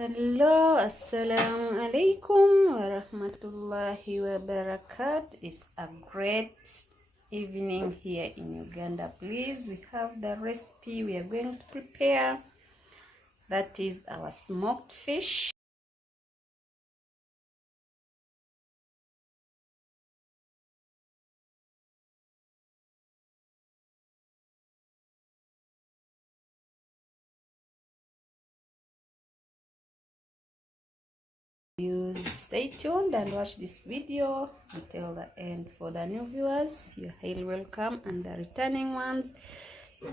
Hello, assalamu alaikum wa rahmatullahi wa barakat. It's a great evening here in Uganda. Please, we have the recipe we are going to prepare. That is our smoked fish. Stay tuned and watch this video until the end. For the new viewers, you're highly welcome, and the returning ones,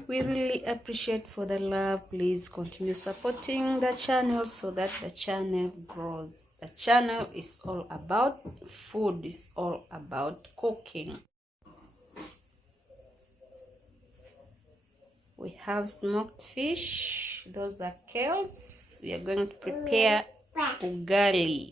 we really appreciate for the love. Please continue supporting the channel so that the channel grows. The channel is all about food, is all about cooking. We have smoked fish, those are kales. We are going to prepare ugali.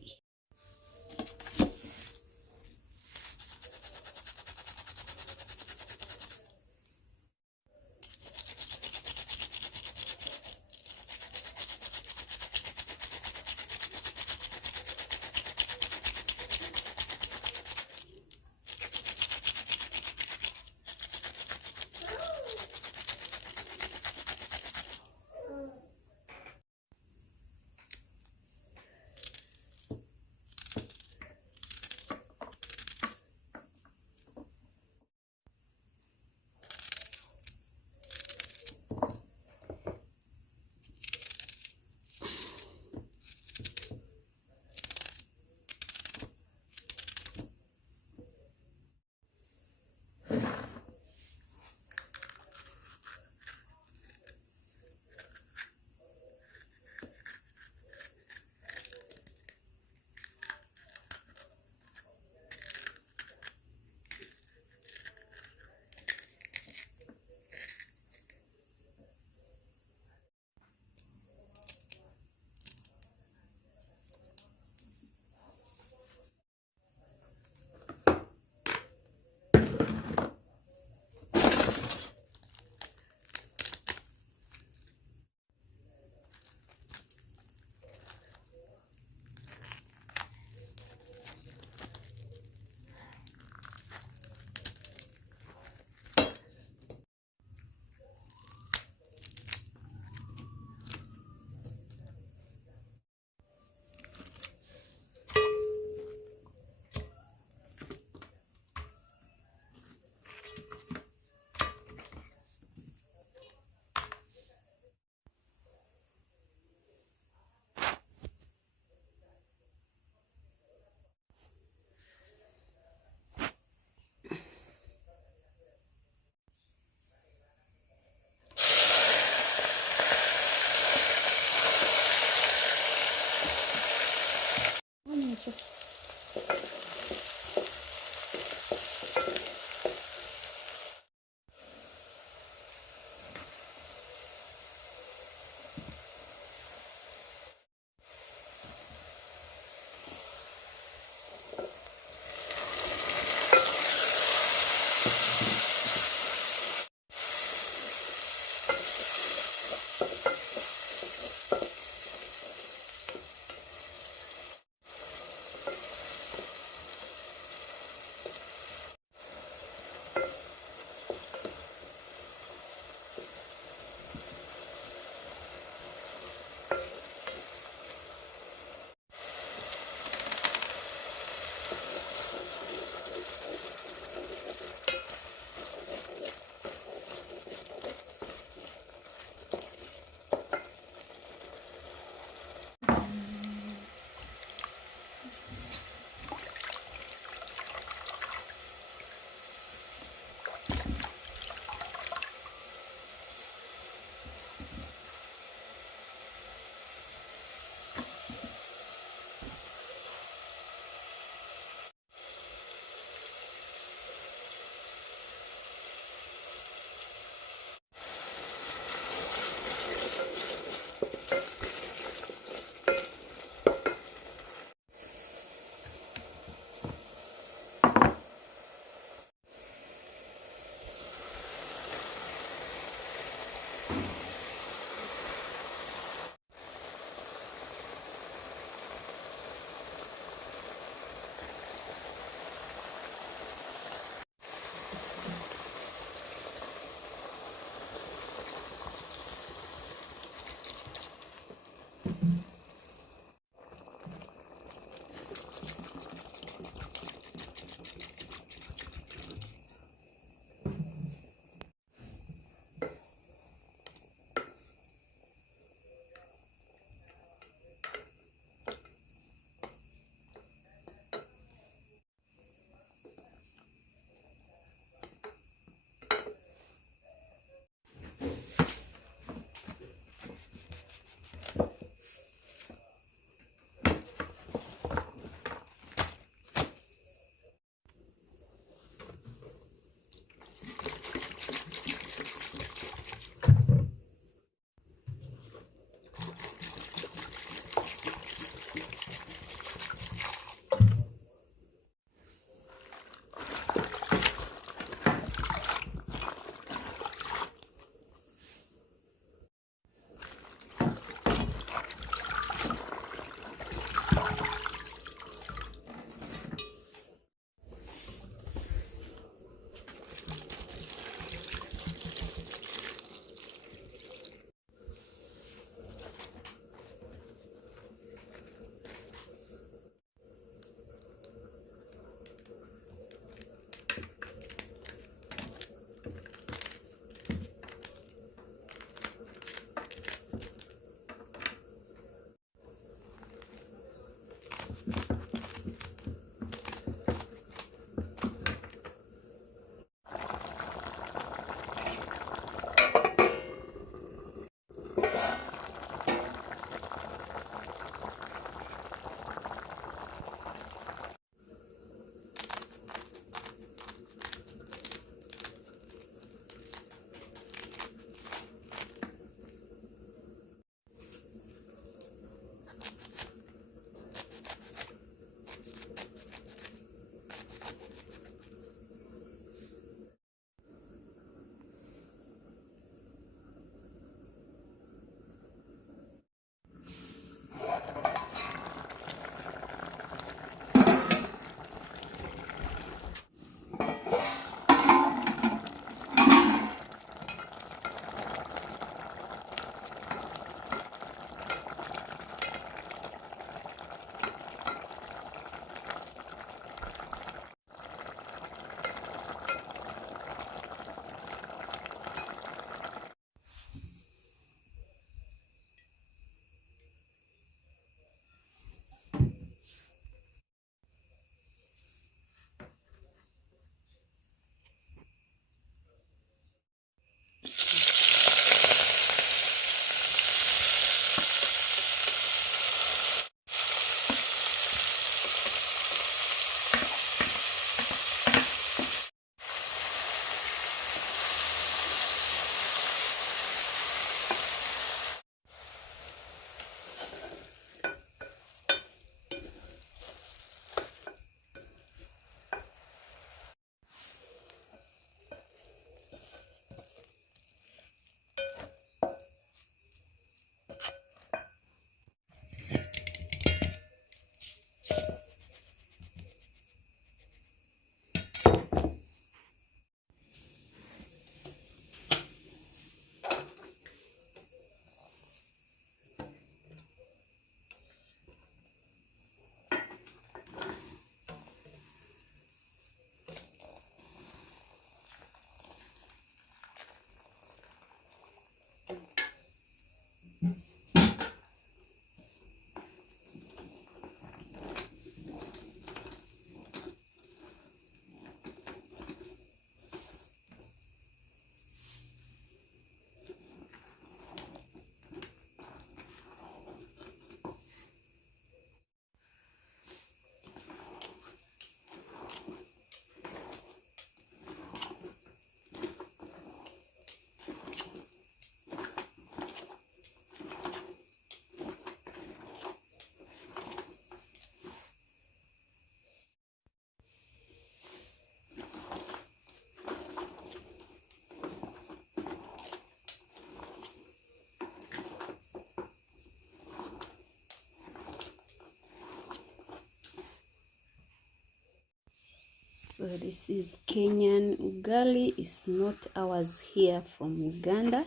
So this is Kenyan ugali. It's not ours here from Uganda.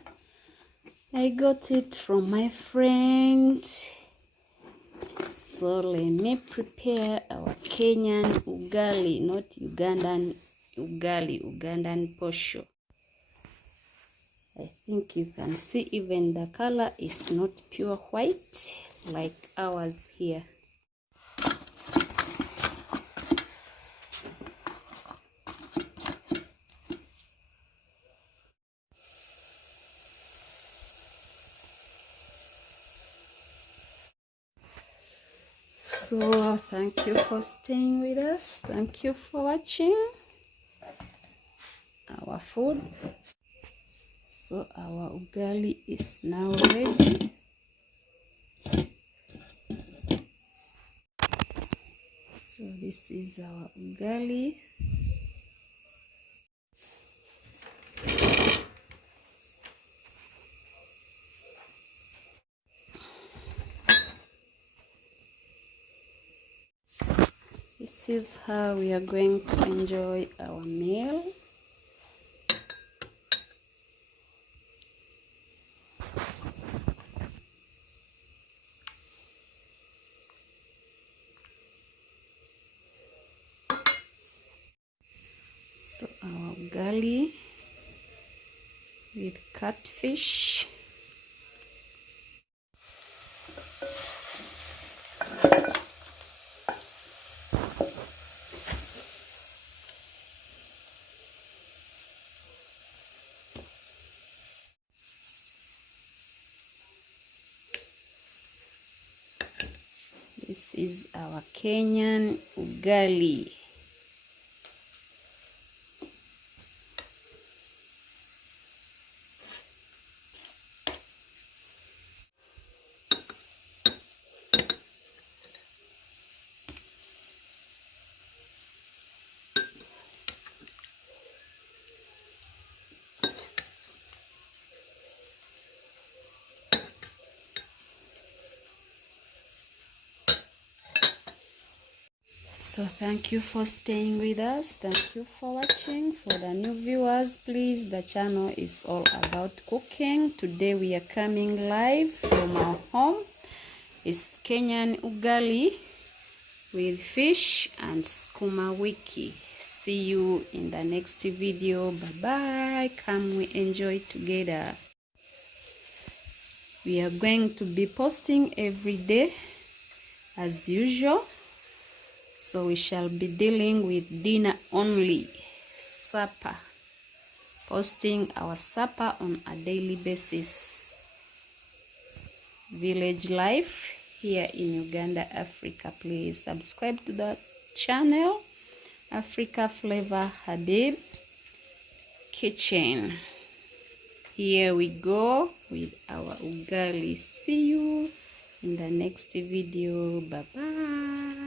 I got it from my friend. So let me prepare our Kenyan ugali, not Ugandan ugali, Ugandan posho. I think you can see even the color is not pure white like ours here. So thank you for staying with us. Thank you for watching our food. So our ugali is now ready. So this is our ugali. This is how we are going to enjoy our meal. So our ugali with catfish. This is our Kenyan ugali. So thank you for staying with us. Thank you for watching. For the new viewers, please, the channel is all about cooking. Today we are coming live from our home. It's Kenyan ugali with fish and sukuma wiki. See you in the next video. Bye bye. Come we enjoy together. We are going to be posting every day as usual. So we shall be dealing with dinner only, supper, posting our supper on a daily basis. Village life here in Uganda, Africa. Please subscribe to the channel, Africaflavahabibk kitchen. Here we go with our ugali. See you in the next video. Bye bye.